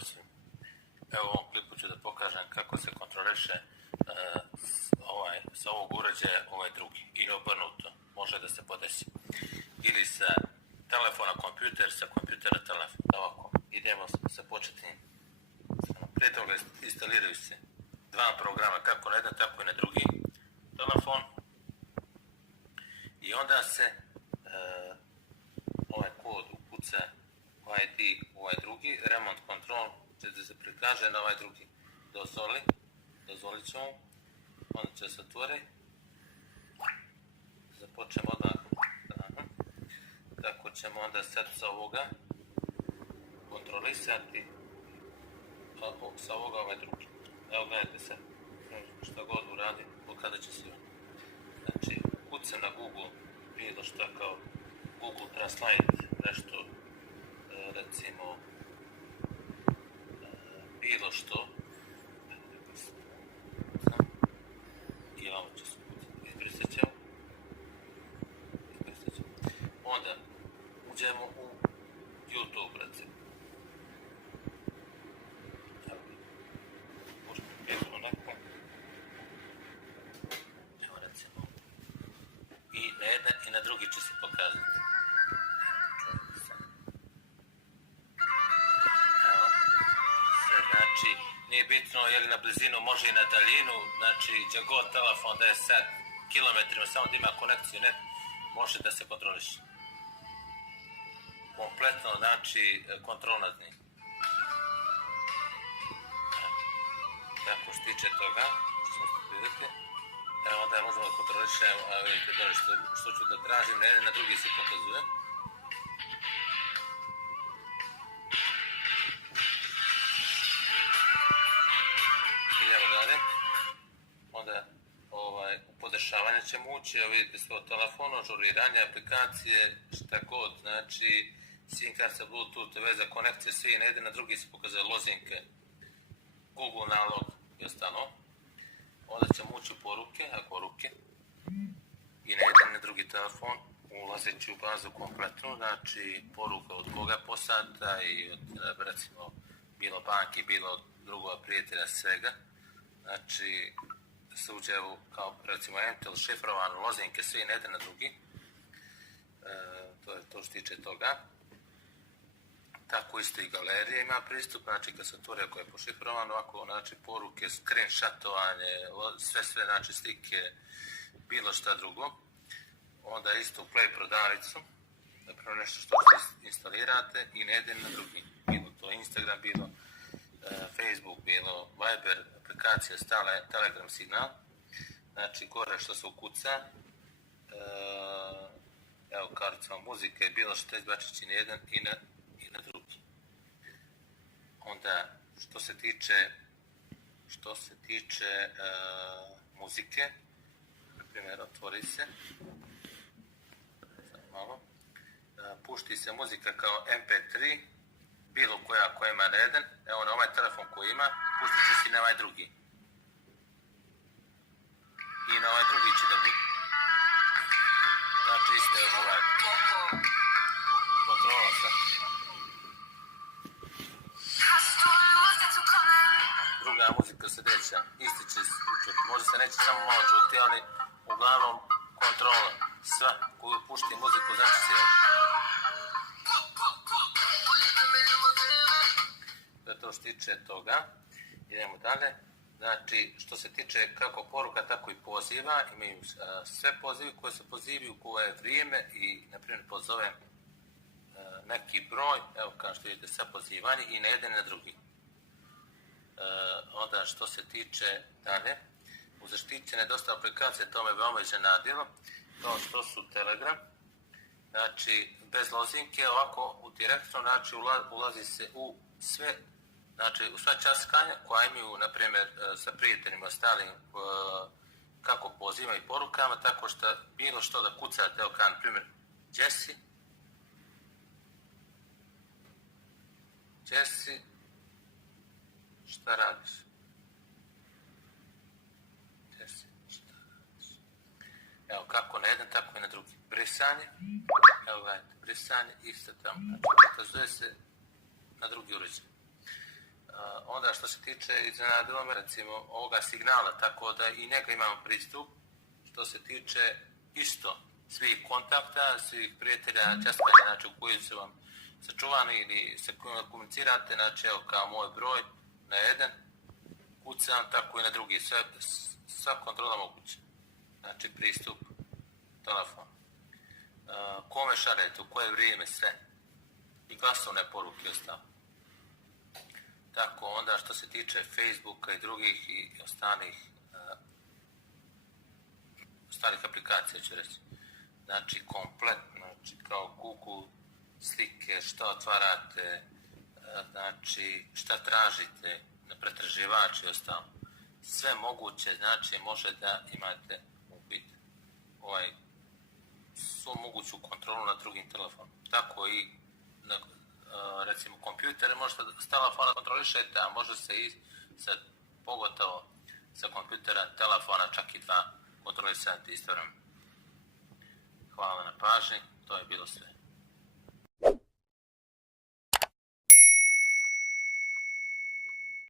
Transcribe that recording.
pozdrav svim. Evo u ovom klipu ću da pokažem kako se kontroliše sa ovog uređaja ovaj drugi ili obrnuto, može da se podesi. Ili sa telefona kompjuter, sa kompjutera telefon. Ovako, idemo sa početnim. Prije toga instaliraju se dva programa, kako na jedan, tako i na drugi telefon. I onda se ovaj kod ukuca ID u ovaj drugi, remont control će da se prikaže na ovaj drugi. Dozvolit ćemo, onda će se otvori. Započnemo odmah. Tako ćemo onda sad sa ovoga kontrolisati sa ovoga ovaj drugi. Evo gledajte sad, šta god uradi, kada će se. Znači, kucam na Google, bilo šta kao Google Translate, nešto, recimo, bilo što. I ovo će se kucati. Izbrisat ćemo. Onda uđemo u YouTube, recimo. Puštimo neko. Evo recimo. I na jedan i na drugi će se pokazati. Evo. Sve, znači, nije bitno je li na blizinu, može i na daljinu. Znači, gdje god telefon da je sad kilometrima, samo da ima konekciju, ne, može da se kontroliše. Kompletno, znači, kontrol nad njim. Tako što tiče toga, evo onda možemo da kontrolišemo, a vidite dole što ću da tražim, na jedan, na drugi se pokazuje. I evo dalje, onda u podešavanje ćemo ući, evo vidite sve o telefonu, ažuriranje, aplikacije, šta god, znači, SIM karta, Bluetooth, veza, konekcije, svi na jedan, na drugi se pokazuje lozinke, Google nalog i ostalo. Onda ćemo ući u poruke i na jedan, na drugi telefon, ulazeći u bazu kompletnu, znači poruka od koga posata i od, recimo, bilo banki, bilo drugog prijatelja, svega. Znači, se uđe kao, recimo, Entel, šifrovano, lozinke, svi na jedan, na drugi. To je to što tiče toga. Tako isto i galerija ima pristup, znači kad se otvori ako je pošifrovano, ovako, znači poruke, screenshotovanje, sve, znači slike, bilo šta drugo. Onda isto u Play prodavnicu, napravo nešto što instalirate i ne jedan na drugi. Bilo to Instagram, bilo Facebook, bilo Viber, aplikacija, Telegram signal. Znači gore što se ukuca, evo kartica muzike, bilo što izbačići na jedan i na drugi. Onda što se tiče muzike, na primjer otvori se, malo, pušti se muzika kao MP3, bilo koja ima na jedan, evo na ovaj telefon koji ima, puštit će se na ovaj drugi. I na ovaj drugi će da bude. Znači isto je ovaj kontrola sa. Druga muzika sljedeća, isti će čuti, možda se neće samo malo čuti, ali uglavnom kontrola, sva koju pušti muziku, znači se je. To je to što tiče toga, idemo dalje. Znači, što se tiče kako poruka, tako i poziva, imaju sve pozive koje se pozivaju, koje je vrijeme i, na primjer, pozovem neki broj, evo kao što vidite, sa pozivanje i na jedan i na drugi. Onda što se tiče dalje, u zaštićene dosta aplikacije, to me veoma iznenadilo, kao što su Telegram, znači bez lozinke, ovako direktno, znači ulazi se u sve, znači u sva časkanja koja imaju, na primjer, sa prijateljima ostalim, kako pozivima i porukama, tako što bilo što da kucate, evo kao na primjer Jesse, šta radiš? Evo kako na jedan, tako i na drugi. Brisanje, evo gledajte, brisanje, isto tamo, znači pokazuje se na drugi uređaj. što se tiče iznenadilo me recimo ovoga signala, tako da i njega imamo pristup. Što se tiče isto svih kontakta, svih prijatelja, časpanja, znači u koji su vam sačuvani ili se komunicirate, znači evo kao moj broj na jedan, kucam tako i na drugi, sva kontrola moguća. Znači pristup telefonu. Kome šaljete, u koje vrijeme, sve. I glasovne poruke ostalo. Tako onda što se tiče Facebooka i drugih i ostalih aplikacija ću reći. Znači kompletno, znači kao Google, slike, što otvarate, znači šta tražite, na pretraživač i ostalo. Sve moguće, znači može da imate u biti svu moguću kontrolu na drugim telefonom. Tako i na recimo kompjutere možete s telefona kontrolišete, a može se i pogotovo sa kompjutera, telefona, čak i dva kontrolisati istovremeno. Hvala na pažnji, to je bilo sve.